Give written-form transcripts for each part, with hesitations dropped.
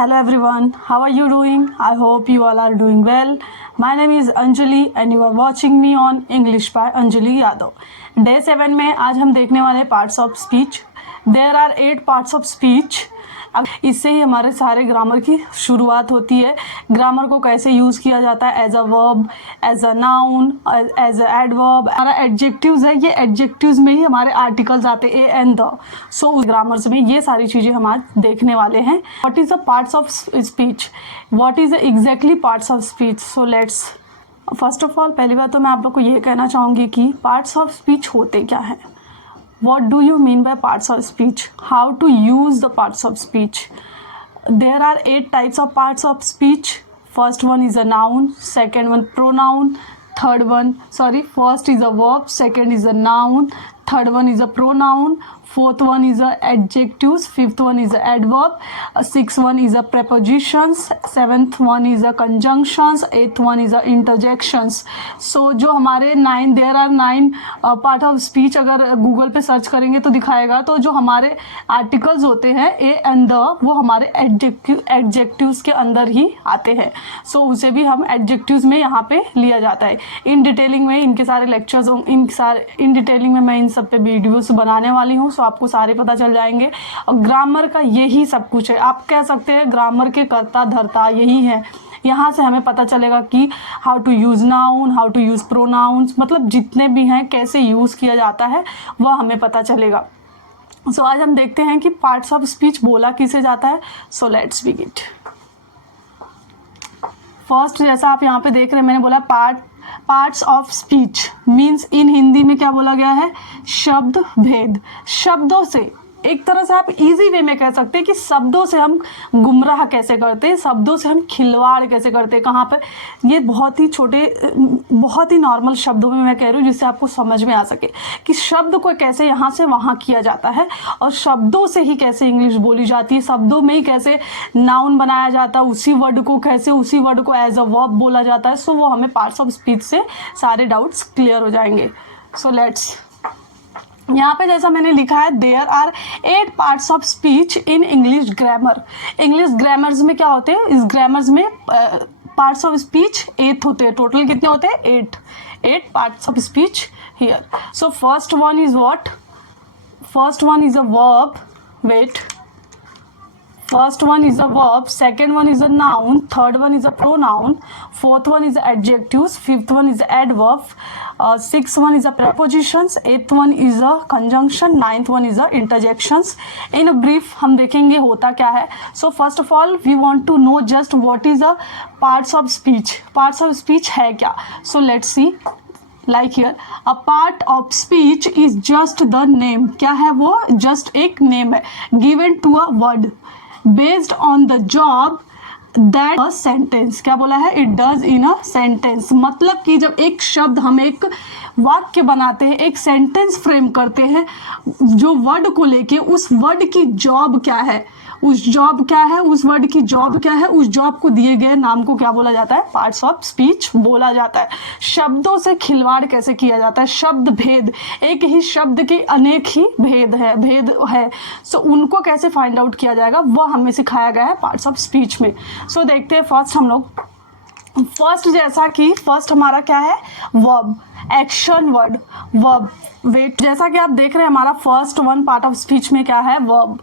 Hello everyone, how are you doing? I hope you all are doing well. My name is Anjali and you are watching me on English by Anjali Yadav. Day 7 में आज हम देखने वाले parts of speech. There are 8 parts of speech. इससे ही हमारे सारे grammar की शुरुआत होती है. ग्रामर को कैसे यूज़ किया जाता है as a verb, as a noun, as a adverb. हमारा एडजेक्टिव्स है, ये एडजेक्टिव्स में ही हमारे आर्टिकल्स आते हैं a and the. So grammars में ये सारी चीज़ें हम आज देखने वाले हैं. What is the parts of speech, what is the exactly parts of speech. So let's first of all पहली बात तो मैं आप लोग को ये कहना चाहूँगी कि पार्ट्स ऑफ स्पीच होते क्या हैं. What do you mean by parts of speech? How to use the parts of speech? There are 8 types of parts of speech. First one is a noun, second one pronoun, first is a verb, second is a noun, third one is a pronoun, fourth one is a adjectives, fifth one is a adverb, sixth one is a prepositions, seventh one is a conjunctions, eighth one is a interjections. So जो हमारे 9 there are 9 part of speech अगर Google पे search करेंगे तो दिखाएगा. तो जो हमारे आर्टिकल्स होते हैं ए एंड द वो हमारे एडजेक्टिव्स के अंदर ही आते हैं. सो उसे भी हम एडजेक्टिव्स में यहाँ पे लिया जाता है. इन डिटेलिंग में इनके सारे लेक्चर्स इन डिटेलिंग में मैं इन सब पे वीडियोस बनाने वाली हूँ. सो आपको सारे पता चल जाएंगे. और ग्रामर का यही सब कुछ है. आप कह सकते हैं ग्रामर के कर्ता धर्ता यही है. यहाँ से हमें पता चलेगा कि how to use noun, how to use pronouns, मतलब जितने भी हैं कैसे यूज़ किया जाता है वह हमें पता चलेगा. सो आज हम देखते हैं कि पार्ट्स ऑफ स्पीच बोला किसे जाता है. So let's begin. फर्स्ट जैसा आप यहाँ पे देख रहे हैं मैंने बोला parts of speech means in Hindi में क्या बोला गया है, शब्द भेद. शब्दों से एक तरह से आप इजी वे में कह सकते हैं कि शब्दों से हम गुमराह कैसे करते हैं, शब्दों से हम खिलवाड़ कैसे करते हैं. कहाँ पर ये बहुत ही छोटे बहुत ही नॉर्मल शब्दों में मैं कह रही हूँ जिससे आपको समझ में आ सके कि शब्द को कैसे यहाँ से वहाँ किया जाता है और शब्दों से ही कैसे इंग्लिश बोली जाती है. शब्दों में ही कैसे नाउन बनाया जाता है, उसी वर्ड को कैसे उसी वर्ड को एज अ वर्ब बोला जाता है. सो वो हमें पार्ट्स ऑफ स्पीच से सारे डाउट्स क्लियर हो जाएंगे. सो लेट्स यहाँ पे जैसा मैंने लिखा है there are 8 parts of speech in English grammar. English grammars में क्या होते हैं, इस ग्रामर्स में पार्ट्स ऑफ स्पीच 8 होते हैं. टोटल कितने होते हैं, 8 parts of speech here. So first one is what, first one is a verb, wait, first one is a verb, second one is a noun, third one is a pronoun, fourth one is adjectives, fifth one is adverb, sixth one is a prepositions, eighth one is a conjunction, ninth one is a interjections. In a brief हम देखेंगे होता क्या है. So first of all we want to know just what is a parts of speech. Parts of speech है क्या. So let's see. Like here, a part of speech is just the name. क्या है वो, just एक name है given to a word based on the job that a sentence. क्या बोला है, it does in a sentence. मतलब कि जब एक शब्द हम एक वाक्य बनाते हैं, एक सेंटेंस फ्रेम करते हैं, जो वर्ड को लेके उस वर्ड की जॉब क्या है, उस जॉब क्या है, उस वर्ड की जॉब क्या है, उस जॉब को दिए गए नाम को क्या बोला जाता है, पार्ट्स ऑफ स्पीच बोला जाता है. शब्दों से खिलवाड़ कैसे किया जाता है, शब्द भेद, एक ही शब्द के अनेक ही भेद है. सो उनको कैसे फाइंड आउट किया जाएगा वह हमें सिखाया गया है पार्ट्स ऑफ स्पीच में. सो देखते हैं फर्स्ट हम लोग. फर्स्ट जैसा कि फर्स्ट हमारा क्या है, verb, action word, verb. Wait, जैसा कि आप देख रहे हैं हमारा first one part of speech में क्या है, वर्ब.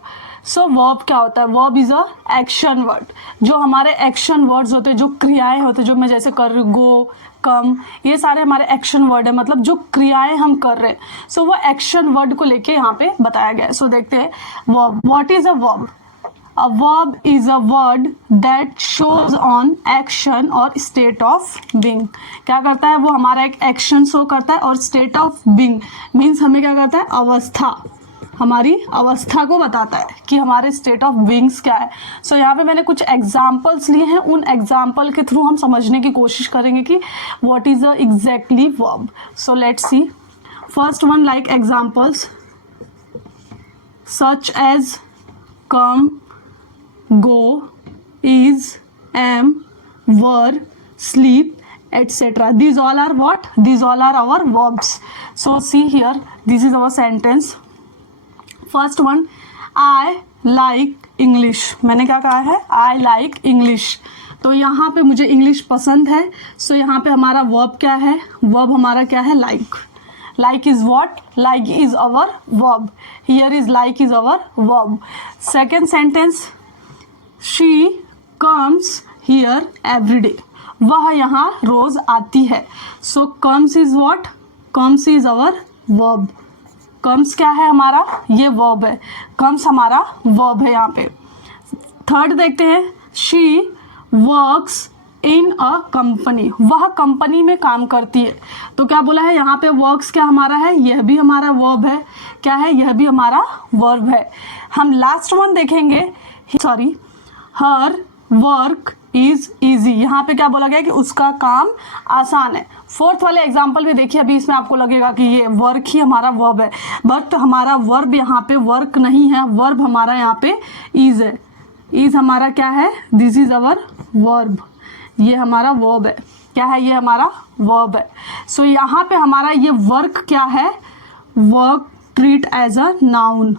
सो वर्ब क्या होता है, verb is a action word. जो हमारे एक्शन वर्ड्स होते हैं, जो क्रियाएं होते हैं, जो मैं जैसे कर रही हूँ, गो, कम, ये सारे हमारे एक्शन वर्ड है, मतलब जो क्रियाएं हम कर रहे हैं. सो वो एक्शन वर्ड को लेके यहाँ पे बताया गया है. सो देखते हैं verb. What is a verb. A verb is a word that shows on action और state of being. क्या करता है वो, हमारा एक एक्शन शो करता है और state of being मीन्स हमें क्या करता है, अवस्था, हमारी अवस्था को बताता है कि हमारे स्टेट ऑफ बीइंग्स क्या है. सो यहाँ पे मैंने कुछ एग्जाम्पल्स लिए हैं, उन एग्जाम्पल के थ्रू हम समझने की कोशिश करेंगे कि what is a exactly verb. So let's see. First one like examples such as come, go, is, am, were, sleep, etc. These all are what? These all are our verbs. So see here, this is our sentence. First one, I like English. मैंने क्या कहा है? I like English. तो यहाँ पे मुझे English पसंद है। सो यहाँ पे हमारा वर्ब क्या है? वर्ब हमारा क्या है? Like. Like is what? Like is our verb. Here is like is our verb. Second sentence, she comes here every day. वह यहाँ रोज आती है। सो comes is what? Comes is our verb. Comes क्या है हमारा? ये वर्ब है। कम्स हमारा वर्ब है यहाँ पे। थर्ड देखते हैं, she works in a company. वह कंपनी में काम करती है। तो क्या बोला है यहाँ पे? वर्क्स क्या हमारा है? यह भी हमारा वर्ब है। क्या है? यह भी हमारा वर्ब है। हम लास्ट वन देखेंगे, sorry, her work is easy. यहाँ पे क्या बोला गया कि उसका काम आसान है। फोर्थ वाले एग्जाम्पल में देखिए, अभी इसमें आपको लगेगा कि ये वर्क ही हमारा वर्ब है, बट हमारा वर्ब यहाँ पे वर्क नहीं है। वर्ब हमारा यहाँ पे इज है। इज हमारा क्या है? This is our verb. ये हमारा वर्ब है। क्या है? ये हमारा वर्ब है। सो यहाँ पे हमारा ये वर्क क्या है? Work treat as a noun.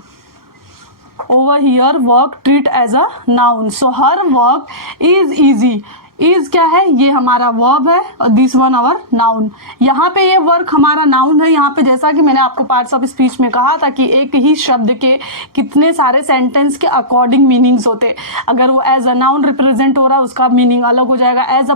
Over here work treat as a noun. So her work is easy. Is क्या है? ये हमारा वर्ब है और दिस वन अवर नाउन। यहाँ पे ये वर्क हमारा नाउन है। यहाँ पे जैसा कि मैंने आपको पार्ट्स ऑफ स्पीच में कहा था कि एक ही शब्द के कितने सारे सेंटेंस के अकॉर्डिंग मीनिंग्स होते। अगर वो एज अ नाउन रिप्रेजेंट हो रहा है उसका मीनिंग अलग हो जाएगा। एज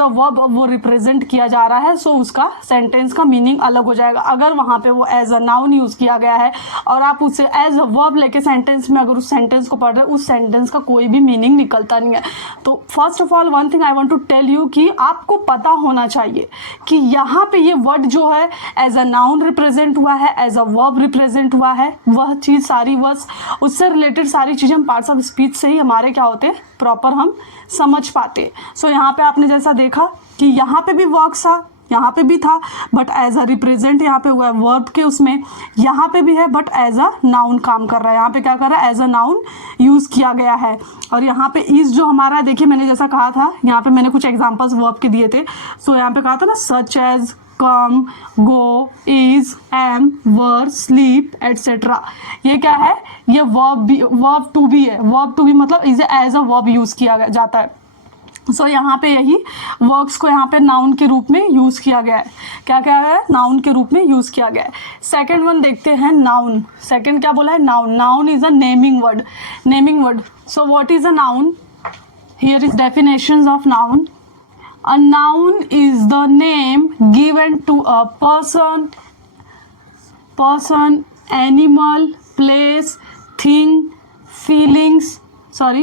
अ वर्ब वो रिप्रेजेंट किया जा रहा है, सो उसका सेंटेंस का मीनिंग अलग हो जाएगा। अगर वहाँ पे वो एज अ नाउन यूज़ किया गया है और आप उसे एज अ वर्ब लेके सेंटेंस में अगर उस सेंटेंस को पढ़ रहे हैं, उस सेंटेंस का कोई भी मीनिंग निकलता नहीं है। तो first of all one thing I want to tell you कि आपको पता होना चाहिए कि यहाँ पे ये वर्ड जो है एज अ नाउन रिप्रेजेंट हुआ है, एज अ वर्ब रिप्रेजेंट हुआ है। वह चीज़ सारी बस उससे रिलेटेड सारी चीज़ें हम पार्ट्स ऑफ स्पीच से ही हमारे क्या होते हैं, प्रॉपर हम समझ पाते। सो यहाँ पे आपने जैसा देखा कि यहाँ पे भी वर्क था, यहाँ पे भी था, बट एज अ रिप्रेजेंट यहाँ पे हुआ है वर्ब के उसमें। यहाँ पे भी है बट एज अ नाउन काम कर रहा है। यहाँ पे क्या कर रहा है? एज अ नाउन यूज़ किया गया है। और यहाँ पे इज जो हमारा है, देखिए मैंने जैसा कहा था, यहाँ पे मैंने कुछ एग्जांपल्स वर्ब के दिए थे। सो यहाँ पे कहा था ना, such as, come, go, is, am, were, sleep, etcetera. ये क्या है? ये वर्ब टू बी है। वर्ब टू बी मतलब इसे एज अ वर्ब यूज़ किया जाता है। सो यहाँ पे यही वर्क्स को यहाँ पे नाउन के रूप में यूज़ किया गया है। क्या क्या है? नाउन के रूप में यूज़ किया गया है। सेकंड वन देखते हैं, नाउन। सेकंड क्या बोला है? Noun. Noun is a naming word. Naming word. So what is a noun? Here is definitions of noun. A noun is the name given to a person, animal, place, thing,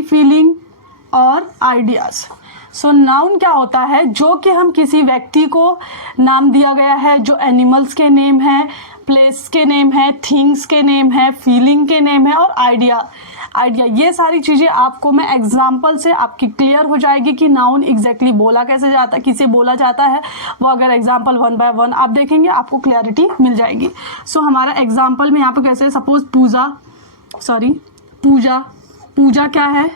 feeling और ideas. So noun क्या होता है? जो कि हम किसी व्यक्ति को नाम दिया गया है, जो एनिमल्स के नेम है, प्लेस के नेम है, थिंग्स के नेम है, फीलिंग के नेम है और आइडिया। ये सारी चीज़ें आपको मैं एग्जाम्पल से आपकी क्लियर हो जाएगी कि नाउन एग्जैक्टली बोला कैसे जाता है, किसे बोला जाता है। वो अगर एग्जाम्पल वन बाय वन आप देखेंगे आपको क्लैरिटी मिल जाएगी। सो हमारा एग्जाम्पल में यहाँ पे कैसे, सपोज पूजा क्या है?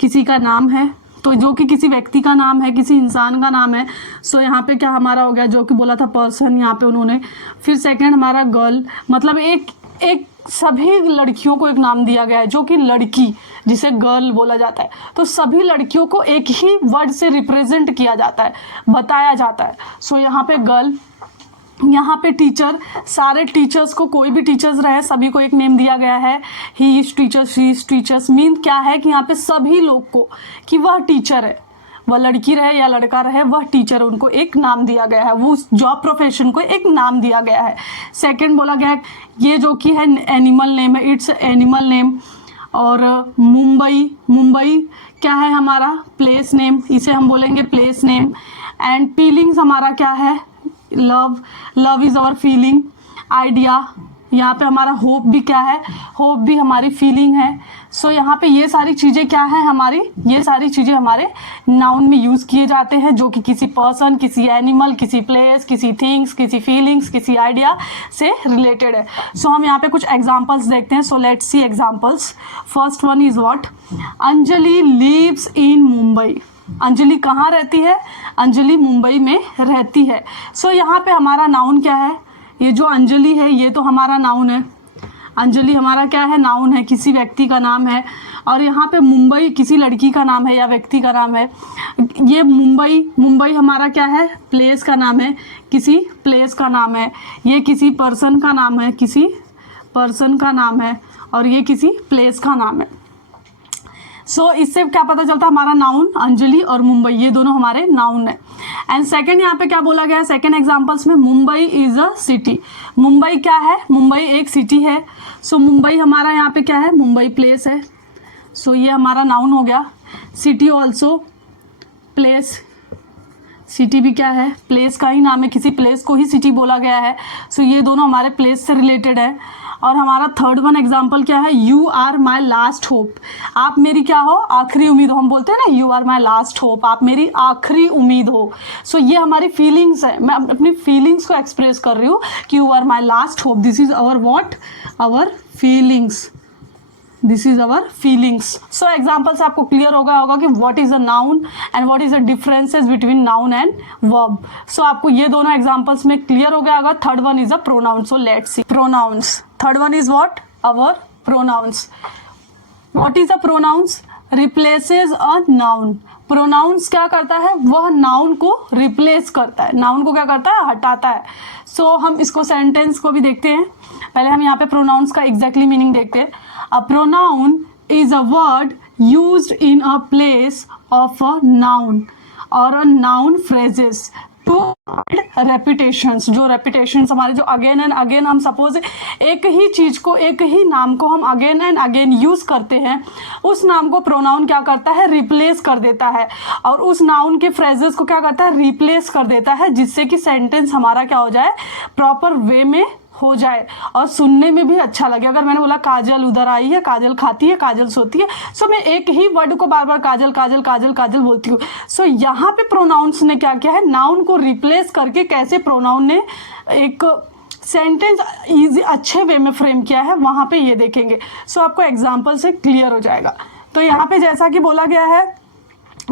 किसी का नाम है, तो जो कि किसी व्यक्ति का नाम है, किसी इंसान का नाम है। सो यहाँ पे क्या हमारा हो गया? जो कि बोला था पर्सन, यहाँ पे उन्होंने। फिर सेकंड हमारा गर्ल, मतलब एक सभी लड़कियों को एक नाम दिया गया है, जो कि लड़की, जिसे गर्ल बोला जाता है। तो सभी लड़कियों को एक ही वर्ड से रिप्रेजेंट किया जाता है, बताया जाता है। सो यहाँ पे गर्ल। यहाँ पे टीचर, सारे टीचर्स को, कोई भी टीचर्स रहे, सभी को एक नेम दिया गया है। He is teacher, she is teachers. Mean क्या है कि यहाँ पे सभी लोग को कि वह टीचर है, वह लड़की रहे या लड़का रहे, वह टीचर, उनको एक नाम दिया गया है, वो उस जॉब प्रोफेशन को एक नाम दिया गया है। सेकंड बोला गया है, ये जो कि है एनिमल नेम है, इट्स एनिमल नेम। और मुंबई क्या है हमारा? प्लेस नेम, इसे हम बोलेंगे प्लेस नेम। एंड फीलिंग्स हमारा क्या है? Love is our feeling. Idea, यहाँ पे हमारा होप भी क्या है? होप भी हमारी फीलिंग है। सो यहाँ पे ये सारी चीज़ें क्या है हमारी? ये सारी चीज़ें हमारे नाउन में यूज़ किए जाते हैं, जो कि किसी पर्सन, किसी एनिमल, किसी प्लेस, किसी थिंग्स, किसी फीलिंग्स, किसी आइडिया से रिलेटेड है। सो हम यहाँ पे कुछ एग्जाम्पल्स देखते हैं। So let's see examples. First one is what? Anjali lives in Mumbai. Anjali कहाँ रहती है? अंजलि मुंबई में रहती है। सो यहाँ पे हमारा नाउन क्या है? ये जो अंजलि है ये तो हमारा नाउन है। अंजलि हमारा क्या है, नाउन है, किसी व्यक्ति का नाम है। और यहाँ पे मुंबई किसी लड़की का नाम है या व्यक्ति का नाम है। ये मुंबई हमारा क्या है, प्लेस का नाम है, किसी प्लेस का नाम है। ये किसी पर्सन का नाम है, किसी पर्सन का नाम है। और ये किसी प्लेस का नाम है। सो इससे क्या पता चलता है, हमारा नाउन अंजलि और मुंबई ये दोनों हमारे नाउन है। एंड सेकंड यहाँ पे क्या बोला गया है, सेकंड एग्जांपल्स में Mumbai is a city. Mumbai क्या है, मुंबई एक सिटी है। सो मुंबई हमारा यहाँ पे क्या है, मुंबई प्लेस है। सो ये हमारा नाउन हो गया। सिटी ऑल्सो प्लेस, सिटी भी क्या है, प्लेस का ही नाम है, किसी प्लेस को ही सिटी बोला गया है। सो ये दोनों हमारे प्लेस से रिलेटेड है। और हमारा थर्ड वन एग्जाम्पल क्या है, you are my last hope. आप मेरी क्या हो, आखिरी उम्मीद हो। हम बोलते हैं ना, you are my last hope, आप मेरी आखिरी उम्मीद हो। सो ये हमारी फीलिंग्स है, मैं अपनी फीलिंग्स को एक्सप्रेस कर रही हूँ कि you are my last hope, this is our what, our feelings, this is our feelings. So example से आपको क्लियर होगा कि what is a noun and what is the differences between noun and verb. So आपको ये दोनों examples में क्लियर हो गया होगा। Third one is a pronoun. So let's see pronouns. Third one is what, our pronouns. What is a pronouns, replaces a noun. Pronounce क्या करता है, वह नाउन को रिप्लेस करता है, नाउन को क्या करता है, हटाता है। सो हम इसको सेंटेंस को भी देखते हैं। पहले हम यहाँ पे प्रोनाउंस का एग्जैक्टली मीनिंग देखते हैं। A pronoun is a word used in a place of a noun और a noun phrases to repetitions. जो रेपिटेशंस हमारे जो अगेन एंड अगेन, हम सपोज एक ही चीज को, एक ही नाम को हम अगेन एंड अगेन यूज करते हैं, उस नाम को प्रोनाउन क्या करता है, रिप्लेस कर देता है। और उस नाउन के फ्रेजेस को क्या करता है, रिप्लेस कर देता है, जिससे कि सेंटेंस हमारा क्या हो जाए, प्रॉपर वे में हो जाए और सुनने में भी अच्छा लगे। अगर मैंने बोला काजल उधर आई है, काजल खाती है, काजल सोती है, सो मैं एक ही वर्ड को बार बार काजल काजल काजल काजल बोलती हूँ। सो यहाँ पे प्रोनाउंस ने क्या किया है, नाउन को रिप्लेस करके कैसे प्रोनाउन ने एक सेंटेंस इजी अच्छे वे में फ्रेम किया है, वहाँ पे ये देखेंगे। सो आपको एग्जाम्पल से क्लियर हो जाएगा। तो यहाँ पे जैसा कि बोला गया है,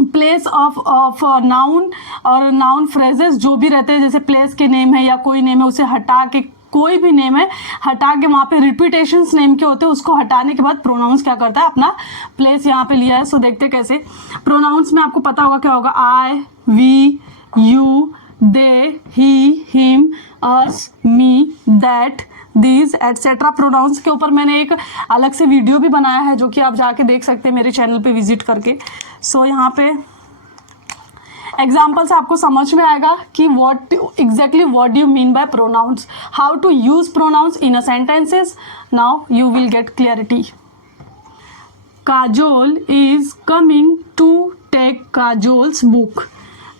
प्लेस ऑफ नाउन और नाउन फ्रेजेस जो भी रहते हैं, जैसे प्लेस के नेम है या कोई नेम है, उसे हटा के, कोई भी नेम है हटा के, वहाँ पे रिपीटेशंस नेम के होते हैं, उसको हटाने के बाद प्रोनाउंस क्या करता है, अपना प्लेस यहाँ पे लिया है। सो देखते कैसे प्रोनाउंस में आपको पता होगा क्या होगा, I, we, you, they, he, him, us, me, that, these etcetera. Pronouns के ऊपर मैंने एक अलग से वीडियो भी बनाया है, जो कि आप जाके देख सकते हैं मेरे चैनल पे विजिट करके। सो यहाँ पे एग्जाम्पल से आपको समझ में आएगा कि what exactly what do you mean by pronouns, how to use pronouns in a sentences. Now you will get clarity. Kajol is coming to take Kajol's book.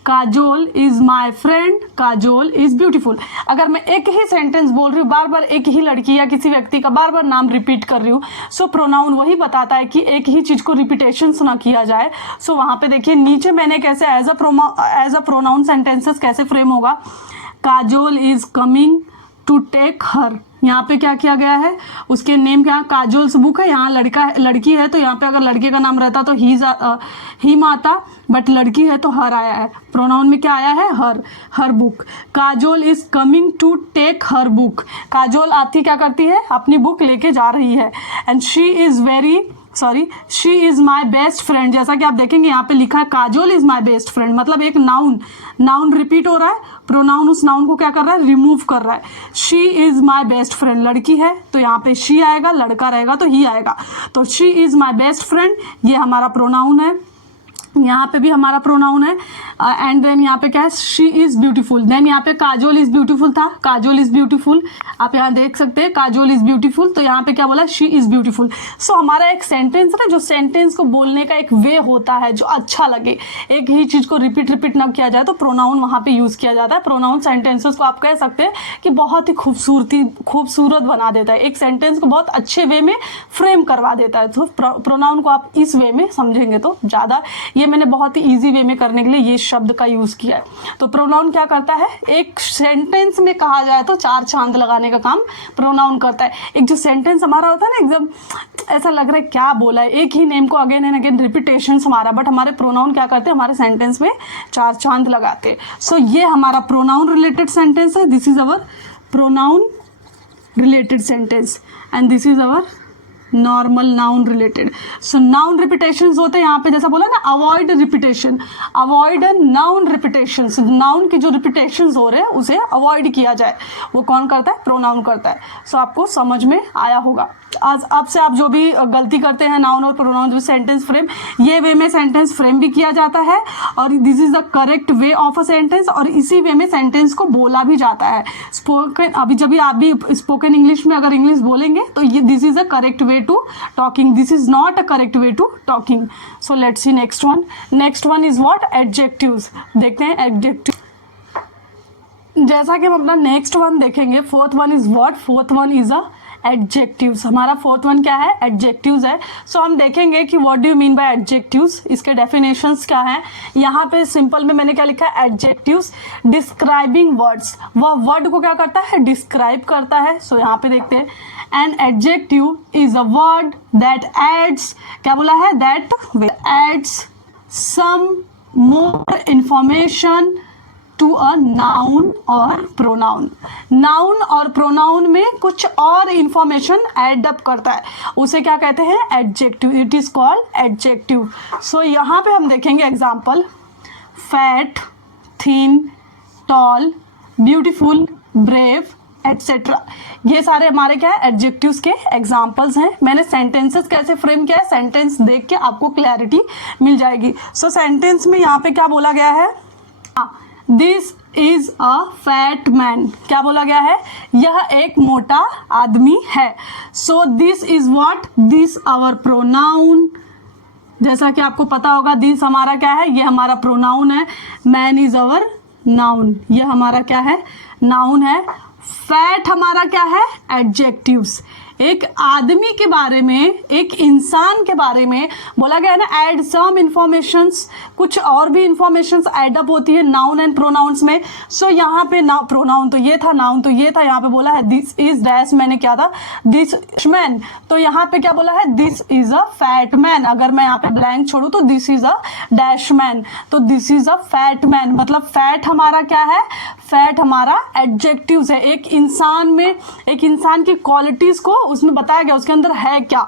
Kajol is my friend, Kajol is beautiful. अगर मैं एक ही sentence बोल रही हूँ, बार बार एक ही लड़की या किसी व्यक्ति का बार बार नाम रिपीट कर रही हूँ, सो प्रोनाउन वही बताता है कि एक ही चीज को रिपीटेशन ना किया जाए। सो वहां पे देखिए नीचे मैंने कैसे एज अ प्रोनाउन सेंटेंसेस कैसे फ्रेम होगा। Kajol is coming to take her, यहाँ पे क्या किया गया है, उसके नेम क्या, काजोल्स बुक है, यहाँ लड़की है, तो यहाँ पे अगर लड़के का नाम रहता तो हिम आता, बट लड़की है तो हर आया है। प्रोनाउन में क्या आया है, her book. Kajol is coming to take her book. Kajol आती क्या करती है, अपनी बुक लेके जा रही है। And she is my best friend. जैसा कि आप देखेंगे यहाँ पे लिखा है Kajol is my best friend, मतलब एक नाउन रिपीट हो रहा है, प्रोनाउन उस नाउन को क्या कर रहा है, रिमूव कर रहा है। She is my best friend, लड़की है तो यहाँ पे शी आएगा, लड़का रहेगा तो ही आएगा। तो she is my best friend, ये हमारा प्रोनाउन है, यहाँ पे भी हमारा प्रोनाउन है। एंड देन यहाँ पे क्या है, शी इज ब्यूटीफुल। देन यहाँ पे काजोल इज ब्यूटीफुल था, काजोल इज ब्यूटीफुल, आप यहाँ देख सकते हैं काजोल इज ब्यूटीफुल, तो यहाँ पे क्या बोला, शी इज ब्यूटीफुल। सो हमारा एक सेंटेंस है, जो सेंटेंस को बोलने का एक वे होता है जो अच्छा लगे, एक ही चीज को रिपीट ना किया जाए, तो प्रोनाउन वहाँ पे यूज किया जाता है। प्रोनाउन सेंटेंसेस को आप कह सकते हैं कि बहुत ही खूबसूरत बना देता है, एक सेंटेंस को बहुत अच्छे वे में फ्रेम करवा देता है। तो प्रोनाउन को आप इस वे में समझेंगे तो ज्यादा, ये मैंने बहुत ही इजी वे में करने के लिए ये शब्द का यूज किया है। तो प्रोनाउन क्या करता है, एक सेंटेंस में कहा जाए तो 4 चांद लगाने का काम प्रोनाउन करता है। एक जो सेंटेंस हमारा होता है ना, एकदम ऐसा लग रहा है क्या बोला है, एक ही नेम को अगेन एंड अगेन रिपीटेशन हमारा, बट हमारे प्रोनाउन क्या करते हैं, हमारे सेंटेंस में 4 चांद लगाते हैं। सो ये हमारा प्रोनाउन रिलेटेड सेंटेंस है, this is our pronoun related sentence and this is our normal noun related. So noun repetitions होते हैं यहाँ पे, जैसा बोला ना avoid repetition, avoid noun repetitions. Noun की जो रिपीटेशंस हो रहे हैं उसे अवॉइड किया जाए, वो कौन करता है? प्रोनाउन करता है. सो आपको समझ में आया होगा. आज आपसे आप जो भी गलती करते हैं नाउन और प्रोनाउन जो सेंटेंस फ्रेम, ये वे में सेंटेंस फ्रेम भी किया जाता है और this is the correct way of a sentence, और इसी वे में सेंटेंस को बोला भी जाता है. स्पोकन, अभी जब भी आप भी स्पोकन इंग्लिश में अगर इंग्लिश बोलेंगे तो ये this is a correct way to talking, this is not a correct way to talking. So let's see next one. Next one is what? Adjectives. देखते हैं एडजेक्टिव. जैसा कि हम अपना नेक्स्ट वन देखेंगे, fourth one is what? Fourth one is a adjectives. हमारा fourth one क्या है? एडजेक्टिव्स है. सो हम देखेंगे कि what do you mean by adjectives, इसके डेफिनेशंस क्या हैं. यहाँ पे सिंपल में मैंने क्या लिखा है? Adjectives describing words. वह वर्ड को क्या करता है? डिस्क्राइब करता है. सो यहाँ पे देखते हैं, an adjective is a word that adds, क्या बोला है? That adds some more information to a noun और प्रोनाउन. नाउन और प्रोनाउन में कुछ और इंफॉर्मेशन एड अप करता है, उसे क्या कहते हैं? Adjective. It is called adjective. So यहाँ पे हम देखेंगे example. Fat, thin, tall, beautiful, brave, etcetera. ये सारे हमारे क्या है? एडजेक्टिव्स के एग्जाम्पल्स हैं. मैंने सेंटेंसेस कैसे फ्रेम किया है, सेंटेंस देख के आपको क्लैरिटी मिल जाएगी. सो सेंटेंस में यहाँ पे क्या बोला गया है? This is a fat man. क्या बोला गया है? यह एक मोटा आदमी है. So this is what? This our pronoun. जैसा कि आपको पता होगा, दिस हमारा क्या है? ये हमारा प्रोनाउन है. Man is our noun. यह हमारा क्या है? नाउन है. फैट हमारा क्या है? एडजेक्टिव्स. एक आदमी के बारे में, एक इंसान के बारे में बोला गया है ना, एड सम इंफॉर्मेशंस. कुछ और भी इंफॉर्मेशंस एड अप होती है नाउन एंड प्रोनाउंस में. सो यहाँ पे प्रोनाउन तो ये था, नाउन तो ये था. यहाँ पे बोला है दिस इज डैश, मैंने क्या था? This man. तो यहाँ पे क्या बोला है? This is a fat man. अगर मैं यहाँ पे ब्लैंक छोड़ू तो this is a dash man, तो this is a fat man. मतलब फैट हमारा क्या है? फैट हमारा एडजेक्टिव्स है. एक इंसान में, एक इंसान की क्वालिटीज को उसमें बताया गया, उसके अंदर है क्या,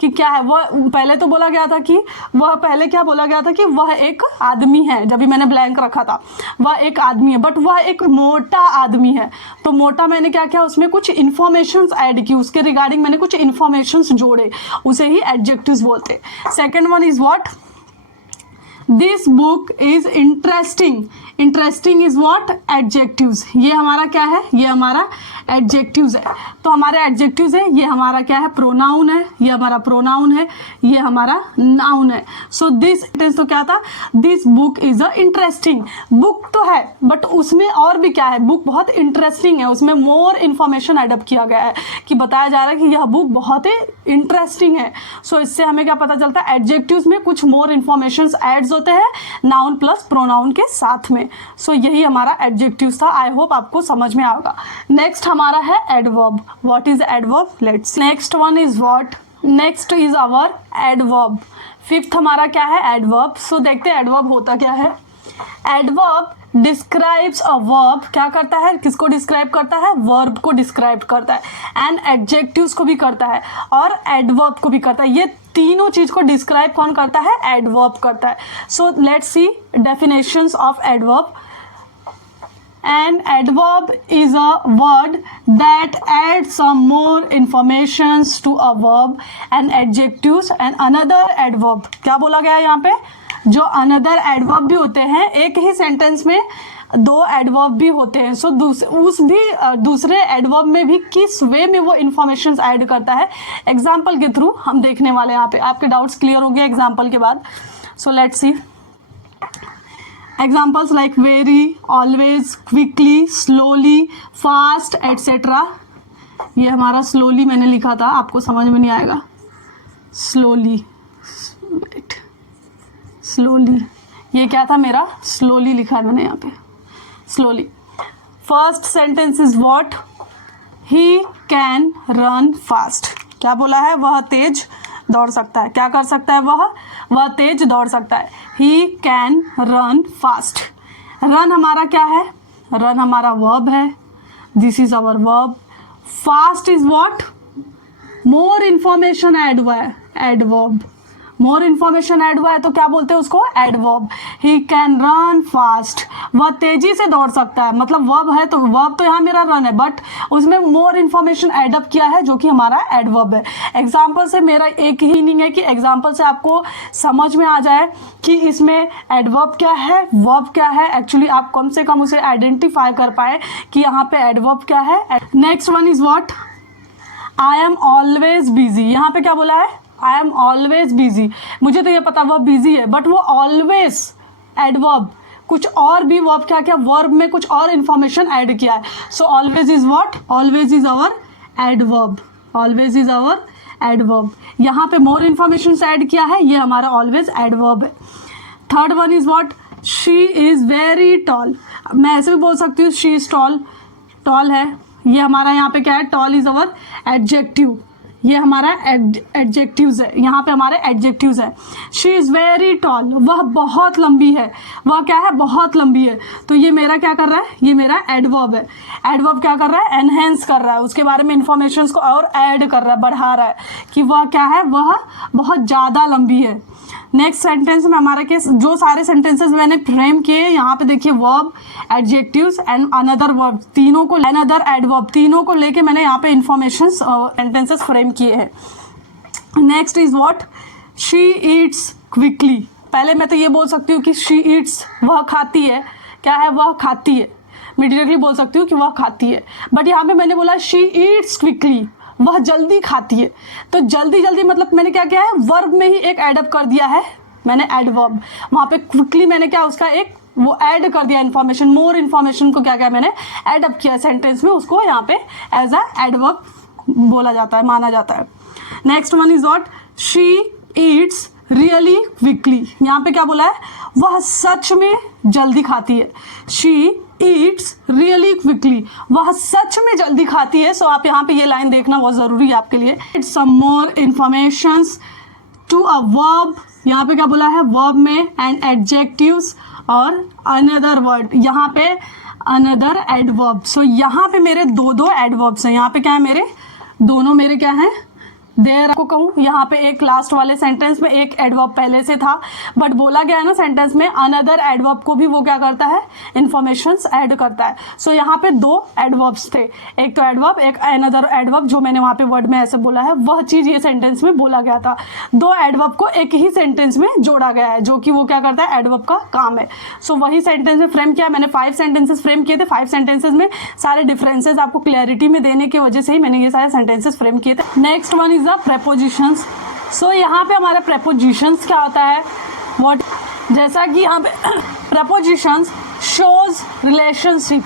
कि क्या है वह. पहले तो बोला गया था कि वह, पहले क्या बोला गया था कि वह एक आदमी है. जब भी मैंने ब्लैंक रखा था, वह एक आदमी है, बट वह एक मोटा आदमी है. तो मोटा मैंने क्या किया? उसमें कुछ इन्फॉर्मेशंस ऐड की, उसके रिगार्डिंग मैंने कुछ इन्फॉर्मेशंस जोड़े, उसे ही एडजेक्टिव्स बोलते. Second one is what? This book is interesting. Interesting is what? Adjectives. ये हमारा क्या है? ये हमारा एडजेक्टिव्स है. तो हमारे एडजेक्टिव्स है. ये हमारा क्या है? प्रोनाउन है. ये हमारा प्रोनाउन है. ये हमारा नाउन है. सो दिस सेंटेंस तो क्या था? This book is a interesting. Book तो है, बट उसमें और भी क्या है? बुक बहुत इंटरेस्टिंग है. उसमें मोर इन्फॉर्मेशन एडअप किया गया है, कि बताया जा रहा है कि यह बुक बहुत ही इंटरेस्टिंग है. सो इससे हमें क्या पता चलता है? एडजेक्टिव्स में कुछ मोर इन्फॉर्मेशन एड्स होते हैं नाउन प्लस प्रोनाउन के साथ में. सो यही हमारा एडजेक्टिव्स था. आई होप आपको समझ में आएगा. नेक्स्ट हमारा है adverb. What is adverb? Let's. Next one is what? Next is our adverb. Fifth हमारा क्या है? एडवर्ब. सो देखते हैं एडवर्ब होता क्या है. Adverb describes a verb. क्या करता है? किसको डिस्क्राइब करता है? वर्ब को डिस्क्राइब करता है. एंड एडजेक्टिव्स को भी करता है और एडवर्ब को भी करता है. ये तीनों चीज को डिस्क्राइब कौन करता है? एडवर्ब करता है. So let's see definitions of adverb. An adverb is a word that adds some more informations to a verb and adjectives and another adverb. क्या बोला गया है यहाँ पे? जो another adverb भी होते हैं, एक ही सेंटेंस में दो एडवर्ब भी होते हैं. सो दूसरे एडवर्ब में भी किस वे में वो इंफॉर्मेशन ऐड करता है, एग्जाम्पल के थ्रू हम देखने वाले हैं. यहाँ पे आपके डाउट्स क्लियर हो गए एग्जाम्पल के बाद. सो let's see examples like very, always, quickly, slowly, fast, etcetera. ये हमारा स्लोली मैंने लिखा था, आपको समझ में नहीं आएगा. स्लोली, स्लोली, ये क्या था मेरा? स्लोली लिखा है मैंने यहाँ पे, slowly. First sentence is what? He can run fast. क्या बोला है? वह तेज दौड़ सकता है. क्या कर सकता है? वह तेज दौड़ सकता है. He can run fast. Run हमारा क्या है? रन हमारा वर्ब है. This is our verb. Fast is what, more information add हुआ है, एडवर्ब, मोर इंफॉर्मेशन ऐड हुआ है तो क्या बोलते हैं उसको, adverb. He can run fast, वह तेजी से दौड़ सकता है, मतलब वर्ब है तो वर्ब तो यहाँ मेरा रन है, बट उसमें मोर इंफॉर्मेशन एडअप किया है जो कि हमारा एडवर्ब है। एग्जाम्पल से मेरा एक ही मीनिंग है कि एग्जाम्पल से आपको समझ में आ जाए कि इसमें एडवर्ब क्या है, वर्ब क्या है, एक्चुअली आप कम से कम उसे आइडेंटिफाई कर पाए कि यहाँ पे एडवर्ब क्या है। Next one is what, I am always busy. यहाँ पे क्या बोला है, आई एम ऑलवेज बिजी। मुझे तो ये पता वह बिजी है, बट वो ऑलवेज एडवर्ब, कुछ और भी वर्ब क्या क्या वर्ब में कुछ और इंफॉर्मेशन ऐड किया है। So always is what, always is our adverb, always is our adverb. यहाँ पे मोर इंफॉर्मेशन ऐड किया है, ये हमारा ऑलवेज एडवर्ब है। Third one is what, she is very tall. मैं ऐसे भी बोल सकती हूँ शी इज टॉल, टॉल है, ये हमारा यहाँ पे क्या है, टॉल इज अवर एडजेक्टिव, ये हमारा एडजेक्टिव्स है, यहाँ पे हमारे एडजेक्टिव्स है। शी इज़ वेरी टॉल, वह बहुत लंबी है, वह क्या है, बहुत लंबी है, तो ये मेरा क्या कर रहा है, ये मेरा एडवर्ब है। एडवर्ब क्या कर रहा है, एनहेंस कर रहा है, उसके बारे में इंफॉर्मेशन को और ऐड कर रहा है, बढ़ा रहा है कि वह क्या है, वह बहुत ज़्यादा लंबी है। नेक्स्ट सेंटेंस में हमारा केस, जो सारे सेंटेंसेस मैंने फ्रेम किए यहाँ पे देखिए, verb, adjectives and another verb, तीनों को, अनदर एडवर्ब, तीनों को लेके मैंने यहाँ पे इंफॉर्मेशन सेंटेंसेस फ्रेम किए हैं। Next is what, she Yeats quickly. पहले मैं तो ये बोल सकती हूँ कि शी ईट्स, वह खाती है, क्या है, वह खाती है, मैं डायरेक्टली बोल सकती हूँ कि वह खाती है, बट यहाँ पे मैंने बोला शी ईट्स क्विकली, वह जल्दी खाती है। तो जल्दी जल्दी मतलब मैंने क्या किया है, वर्ब में ही एक एडअप कर दिया है मैंने, एडवर्ब, वहाँ पे क्विकली मैंने क्या उसका एक वो ऐड कर दिया इन्फॉर्मेशन, मोर इन्फॉर्मेशन को क्या क्या मैंने एडअप किया सेंटेंस में, उसको यहाँ पे एज अ एडवर्ब बोला जाता है, माना जाता है। Next one is what, she Yeats really quickly. यहाँ पे क्या बोला है, वह सच में जल्दी खाती है। शी ईट्स रियली क्विकली, वह सच में जल्दी खाती है। सो आप यहाँ पे ये लाइन देखना बहुत ज़रूरी है आपके लिए। It's some more informations to a verb, यहाँ पे क्या बोला है, वर्ब में एंड एडजेक्टिव्स और अनदर वर्ड, यहाँ पे अनदर एडवर्ब। सो यहाँ पे मेरे दो एडवर्ब्स हैं, यहाँ पे क्या है, मेरे दोनों मेरे क्या हैं, देर। आपको कहूँ यहाँ पे एक लास्ट वाले सेंटेंस में एक एडवर्ब पहले से था, बट बोला गया है ना सेंटेंस में, अनदर एडवर्ब को भी वो क्या करता है, इंफॉर्मेशंस ऐड करता है। सो यहाँ पे दो एडवर्ब्स थे, एक तो एडवर्ब, एक अनदर एडवर्ब, जो मैंने वहाँ पे वर्ड में ऐसे बोला है, वह चीज़ ये सेंटेंस में बोला गया था। दो एडवर्ब को एक ही सेंटेंस में जोड़ा गया है, जो कि वो क्या करता है, एडवर्ब का काम है। सो वही सेंटेंस में फ्रेम किया मैंने, 5 सेंटेंसेस फ्रेम किए थे, 5 सेंटेंसेस में सारे डिफरेंसेस आपको क्लैरिटी में देने की वजह से ही मैंने ये सारे सेंटेंसेस फ्रेम किए थे। Next one is the prepositions. So यहाँ पे हमारा प्रेपोजिशंस क्या होता है, व्हाट, जैसा कि यहाँ पे प्रेपोजिशंस शोज रिलेशनशिप।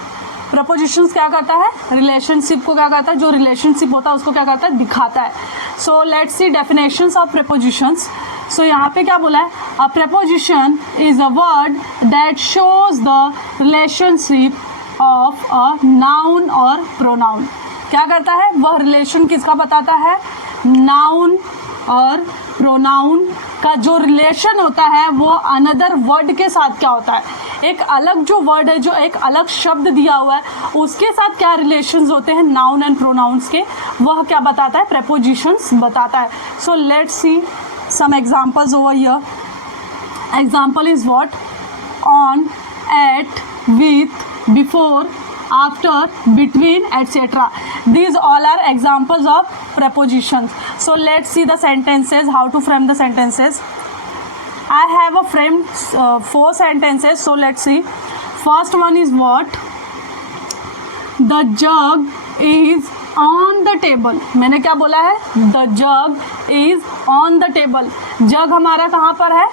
प्रपोजिशंस क्या करता है, रिलेशनशिप को क्या करता है, जो रिलेशनशिप होता है उसको क्या करता है, दिखाता है। So let's see definitions of prepositions. So यहाँ पे क्या बोला है, a preposition is a word that shows the relationship of a noun और प्रोनाउन। क्या करता है, वह रिलेशन किसका बताता है, नाउन और प्रोनाउन का जो रिलेशन होता है वो अनदर वर्ड के साथ क्या होता है, एक अलग जो वर्ड है, जो एक अलग शब्द दिया हुआ है, उसके साथ क्या रिलेशंस होते हैं नाउन एंड प्रोनाउंस के, वह क्या बताता है, प्रेपोजिशंस बताता है। So let's see some examples over here. Example is what, on, at, with, before, after, between, etc. These all are examples of prepositions. So let's see the sentences, how to frame the sentences. I have a framed 4 sentences. So let's see. First one is what, the jug is on the table. मैंने क्या बोला है, the jug is on the table. जग हमारा कहाँ पर है,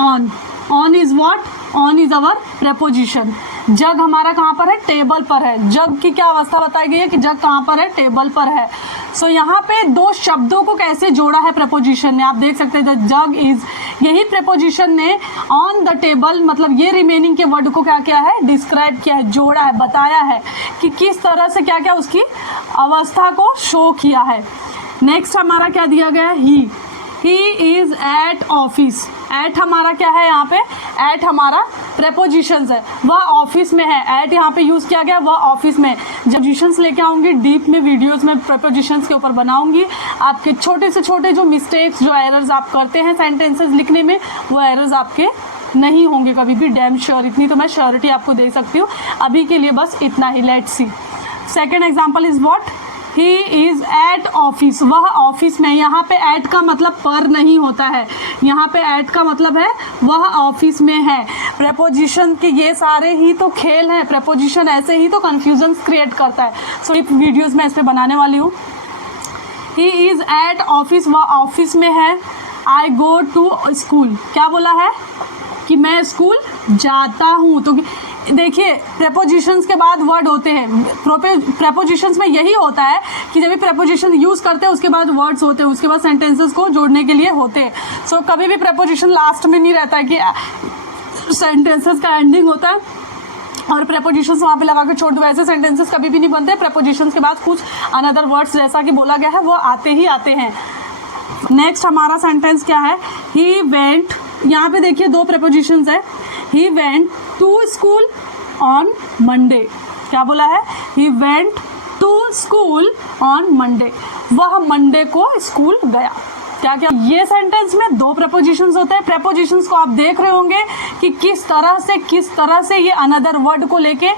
on. On is what, on is our preposition. जग हमारा कहाँ पर है, टेबल पर है। जग की क्या अवस्था बताई गई है कि जग कहाँ पर है, टेबल पर है। सो यहाँ पे दो शब्दों को कैसे जोड़ा है प्रेपोजिशन ने, आप देख सकते हैं, द जग इज, यही प्रेपोजिशन ने ऑन द टेबल मतलब ये रिमेनिंग के वर्ड को क्या किया है, डिस्क्राइब किया है, जोड़ा है, बताया है कि किस तरह से क्या क्या उसकी अवस्था को शो किया है। नेक्स्ट हमारा क्या दिया गया है, he is at office. At हमारा क्या है, यहाँ पे एट हमारा प्रेपोजिशंस है वह ऑफिस में है, एट यहाँ पे यूज़ किया गया, वह ऑफिस में। जब प्रेपोजिशंस लेके आऊँगी डीप में वीडियोस में प्रेपोजिशंस के ऊपर बनाऊंगी, आपके छोटे से छोटे जो मिस्टेक्स जो एरर्स आप करते हैं सेंटेंसेस लिखने में वो एरर्स आपके नहीं होंगे कभी भी, डैम श्योर, इतनी तो मैं श्योरिटी आपको दे सकती हूँ। अभी के लिए बस इतना ही। Let's see second example is what, he is at office, वह ऑफिस में। यहाँ पे एट का मतलब पर नहीं होता है, यहाँ पे एट का मतलब है वह ऑफिस में है। प्रेपोजिशन के ये सारे ही तो खेल हैं, प्रेपोजिशन ऐसे ही तो कन्फ्यूजन क्रिएट करता है। सो ये वीडियोज़ मैं इस पर बनाने वाली हूँ। ही इज़ एट ऑफिस, वह ऑफिस में है। आई गो टू स्कूल, क्या बोला है कि मैं स्कूल जाता हूँ। तो देखिए प्रेपोजिशंस के बाद वर्ड होते हैं, प्रेपोजिशंस में यही होता है कि जब भी प्रेपोजिशन यूज़ करते हैं उसके बाद वर्ड्स होते हैं, उसके बाद सेंटेंसेस को जोड़ने के लिए होते हैं। सो कभी भी प्रेपोजिशन लास्ट में नहीं रहता है कि सेंटेंसेस का एंडिंग होता है और प्रेपोजिशंस वहाँ पे लगा के छोड़ दो, ऐसे सेंटेंसेस कभी भी नहीं बनते। प्रेपोजिशंस के बाद कुछ अनदर वर्ड्स जैसा कि बोला गया है वो आते ही आते हैं। नेक्स्ट हमारा सेंटेंस क्या है, ही वेंट, यहाँ पे देखिए दो प्रेपोजिशंस है। He went to school on Monday, क्या बोला है, he went to school on Monday, वह मंडे को स्कूल गया। क्या क्या ये सेंटेंस में दो प्रेपोजिशंस होते हैं। प्रेपोजिशंस को आप देख रहे होंगे कि किस तरह से ये अनदर वर्ड को लेके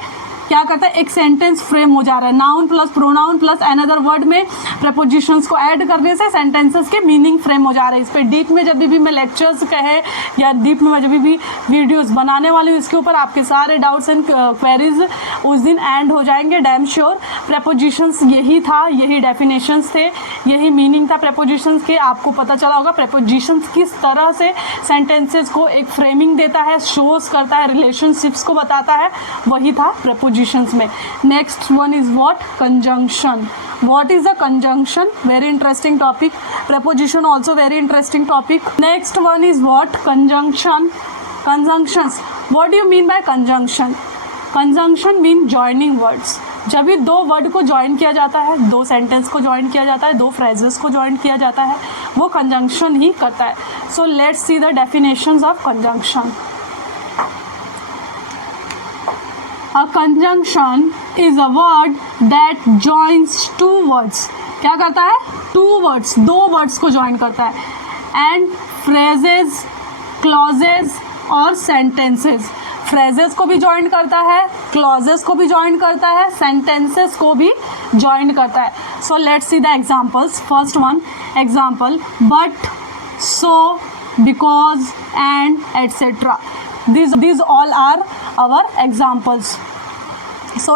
क्या करता है, एक सेंटेंस फ्रेम हो जा रहा है। Noun plus pronoun plus another word में प्रेपोजिशंस को ऐड करने से सेंटेंसेस के मीनिंग फ्रेम हो जा रहे हैं। इस पर डीप में जब भी मैं लेक्चर्स कहे या डीप में जब भी वीडियोस बनाने वाली हूँ इसके ऊपर आपके सारे डाउट्स एंड क्वेरीज उस दिन एंड हो जाएंगे, डैम श्योर। प्रेपोजिशंस यही था, यही डेफिनेशंस थे, यही मीनिंग था प्रेपोजिशंस के। आपको पता चला होगा प्रेपोजिशंस किस तरह से सेंटेंसेस को एक फ्रेमिंग देता है, शोज करता है, रिलेशनशिप्स को बताता है, वही था प्रेपोजिशंस में। Next one is what, conjunction. What is the conjunction? Very interesting topic. Preposition also very interesting topic. Next one is what? Conjunction. Conjunctions. What do you mean by conjunction? Conjunction mean joining words. जब भी दो word को join किया जाता है, दो sentence को join किया जाता है, दो फ्रेजेस को ज्वाइन किया जाता है, वो कंजंक्शन ही करता है। So let's see the definitions of conjunction. A conjunction is a word that joins two words. क्या करता है, two words, दो words को join करता है। And phrases, clauses और sentences, phrases को भी join करता है, clauses को भी join करता है, sentences को भी join करता है। So let's see the examples. First one example, but, so, because, and etc. These all are our examples. So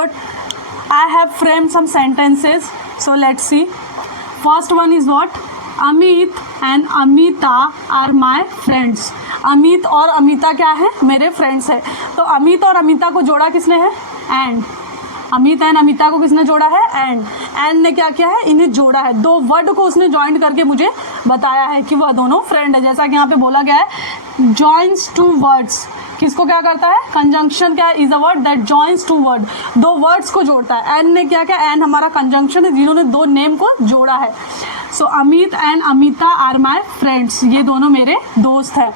I have framed some sentences. So let's see. First one is what? Amit and Amita are my friends. Amit और अमिता क्या है, मेरे friends है। तो अमित और अमिता को जोड़ा किसने है, एंड। अमित एंड अमिता को किसने जोड़ा है, एंड ने क्या किया है, इन्हें जोड़ा है। दो वर्ड को उसने ज्वाइन करके मुझे बताया है कि वह दोनों फ्रेंड है। जैसा कि यहाँ पे बोला गया है, जॉइंस टू वर्ड्स, किसको क्या करता है, कंजंक्शन क्या is a word that joins two word, दो वर्ड्स को जोड़ता है। एंड ने क्या किया, एंड हमारा कंजंक्शन है जिन्होंने दो नेम को जोड़ा है। So Amit and Amita are my friends, ये दोनों मेरे दोस्त हैं।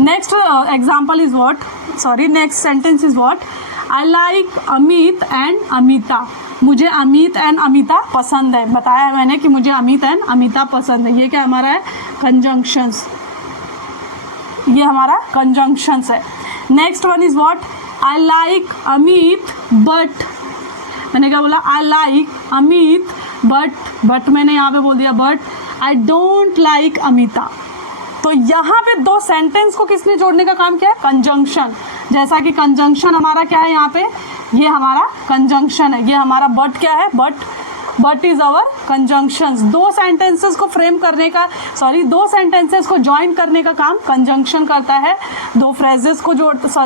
Next example is what, sorry next sentence is what, I like Amit and Amita, मुझे अमित एंड अमिता पसंद है। बताया है मैंने कि मुझे अमित एंड अमिता पसंद है। ये क्या हमारा है, कंजंक्शंस, ये हमारा कंजंक्शंस है। Next one is what, I like Amit but, मैंने क्या बोला, आई लाइक अमित बट मैंने यहाँ पे बोल दिया but I don't like Amita. तो यहाँ पे दो सेंटेंस को किसने जोड़ने का काम किया है, कंजंक्शन। जैसा कि कंजंक्शन हमारा क्या है, यहाँ पे ये हमारा कंजंक्शन है, ये हमारा बट क्या है, बट इज आवर कंजंक्शंस। दो सेंटेंसेस को फ्रेम करने का, सॉरी दो सेंटेंसेस को ज्वाइन करने का काम कंजंक्शन करता है। दो फ्रेजेस को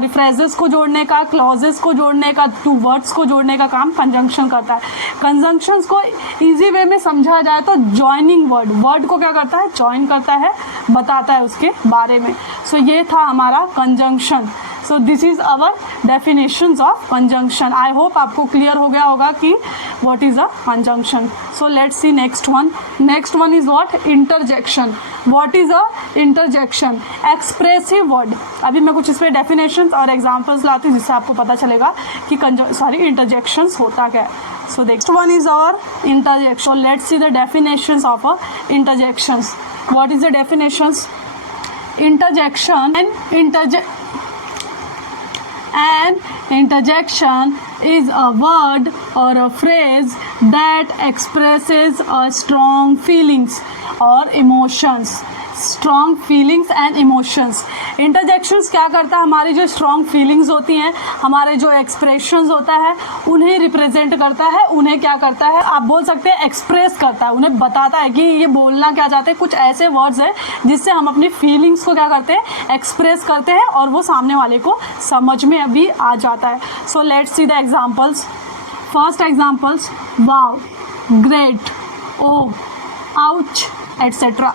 फ्रेजेस को जोड़ने का, क्लॉजेस को जोड़ने का, टू वर्ड्स को जोड़ने का काम कंजंक्शन करता है। कंजंक्शंस को इजी वे में समझा जाए तो ज्वाइनिंग वर्ड को क्या करता है, ज्वाइन करता है, बताता है उसके बारे में। सो ये था हमारा conjunction. So this is our definitions of conjunction. I hope आपको क्लियर हो गया होगा कि what is a conjunction. So let's see next one. Next one is what, interjection. What is a interjection? Expressive word. अभी मैं कुछ इस पे डेफिनेशंस और एग्जांपल्स लाती हूँ जिससे आपको पता चलेगा कि इंटरजेक्शंस होता क्या है। So next one is our interjection. Let's see the definitions of interjections. What is the definitions? Interjection an interjection is a word or a phrase that expresses a strong feelings or emotions. Strong feelings and emotions. Interjections क्या करता है? हमारी जो strong feelings होती हैं, हमारे जो expressions होता है उन्हें रिप्रेजेंट करता है, उन्हें क्या करता है आप बोल सकते हैं एक्सप्रेस करता है, उन्हें बताता है कि ये बोलना क्या चाहते हैं। कुछ ऐसे वर्ड्स हैं जिससे हम अपनी फीलिंग्स को क्या करते हैं एक्सप्रेस करते हैं और वो सामने वाले को समझ में भी आ जाता है। So let's see the examples. First examples, wow, great, oh, ouch etcetera.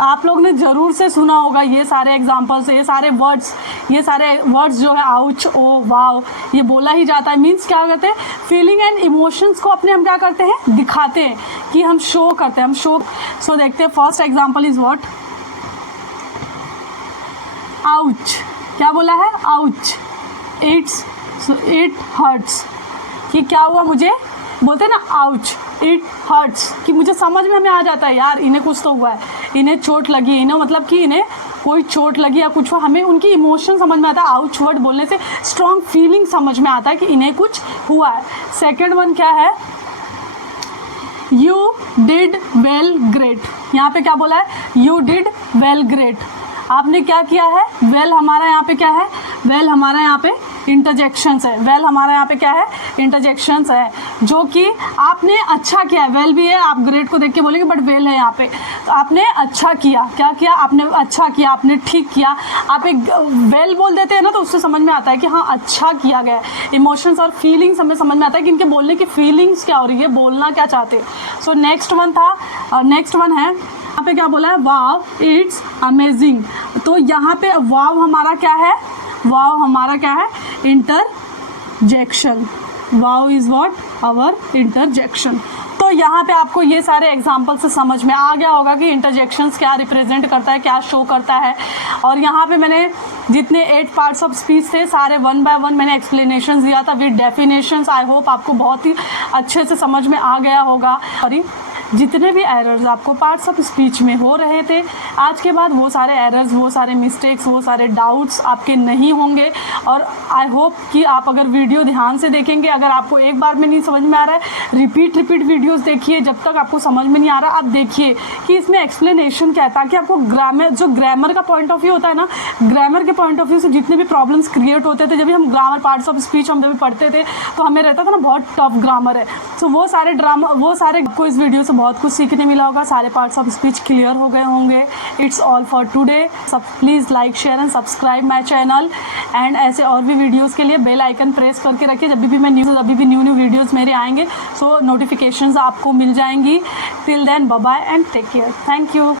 आप लोग ने ज़रूर से सुना होगा ये सारे एग्जाम्पल्स, ये सारे वर्ड्स जो है आउच, ओ, वाव, ये बोला ही जाता है। मीन्स क्या कहते हैं फीलिंग एंड इमोशंस को अपने हम क्या करते हैं दिखाते हैं कि हम शो करते हैं, हम शो। सो देखते हैं first example is what? Ouch. क्या बोला है? Ouch, it hurts. कि क्या हुआ मुझे? बोलते हैं ना आउच, इट हर्ट्स, कि मुझे समझ में हमें आ जाता है यार इन्हें कुछ तो हुआ है, इन्हें चोट लगी, इन्हें मतलब कि इन्हें कोई चोट लगी या कुछ हुआ, हमें उनकी इमोशन समझ में आता है। आउच वर्ड बोलने से स्ट्रॉन्ग फीलिंग समझ में आता है कि इन्हें कुछ हुआ है। सेकेंड वन क्या है? You did well great. यहाँ पे क्या बोला है? You did well great. आपने क्या किया है? वेल हमारा यहाँ पे क्या है? वेल हमारा यहाँ पे इंटरजेक्शंस है। वेल हमारा यहाँ पे क्या है? इंटरजेक्शंस है, जो कि आपने अच्छा किया है। वेल भी है, आप ग्रेट को देख के बोलेंगे बट वेल है यहाँ पे। तो आपने अच्छा किया, क्या किया? आपने अच्छा किया, आपने ठीक किया। आप एक वेल बोल देते हैं ना तो उससे समझ में आता है कि हाँ अच्छा किया गया है। इमोशंस और फीलिंग्स हमें समझ में आता है कि इनके बोलने की फीलिंग्स क्या हो रही है, बोलना क्या चाहते हैं। सो नेक्स्ट वन है यहाँ पे क्या बोला है? Wow it's amazing. तो यहाँ पे वाव हमारा क्या है? वाव हमारा क्या है? Interjection. Wow is what? Our interjection. तो यहाँ पे आपको ये सारे एग्जाम्पल से समझ में आ गया होगा कि इंटरजेक्शंस क्या रिप्रेजेंट करता है, क्या शो करता है। और यहाँ पे मैंने जितने 8 पार्ट्स ऑफ स्पीच थे सारे 1 बाय 1 मैंने एक्सप्लेनेशन दिया था विद डेफिनेशंस। आई होप आपको बहुत ही अच्छे से समझ में आ गया होगा। सॉरी, जितने भी एरर्स आपको पार्ट्स ऑफ स्पीच में हो रहे थे, आज के बाद वो सारे एरर्स, वो सारे मिस्टेक्स, वो सारे डाउट्स आपके नहीं होंगे। और आई होप कि आप अगर वीडियो ध्यान से देखेंगे, अगर आपको एक बार में नहीं समझ में आ रहा है, रिपीट वीडियोस देखिए। जब तक आपको समझ में नहीं आ रहा आप देखिए कि इसमें एक्सप्लेनेशन क्या है, ताकि आपको ग्रामर का पॉइंट ऑफ व्यू होता है ना, ग्रामर के पॉइंट ऑफ व्यू से जितने भी प्रॉब्लम्स क्रिएट होते थे, जब भी हम ग्रामर पार्ट्स ऑफ स्पीच हम जब भी पढ़ते थे तो हमें रहता था ना बहुत टफ ग्रामर है। सो वो सारे आपको इस वीडियो से बहुत कुछ सीखने मिला होगा। सारे पार्ट्स ऑफ स्पीच क्लियर हो गए होंगे। It's all for today. Please like, share and subscribe my channel. And ऐसे और भी वीडियोज़ के लिए बेल आइकन प्रेस करके रखिए। जब भी मैं न्यू वीडियोज़ मेरे आएंगे सो नोटिफिकेशंस आपको मिल जाएंगी। Till then bye bye and take care. Thank you.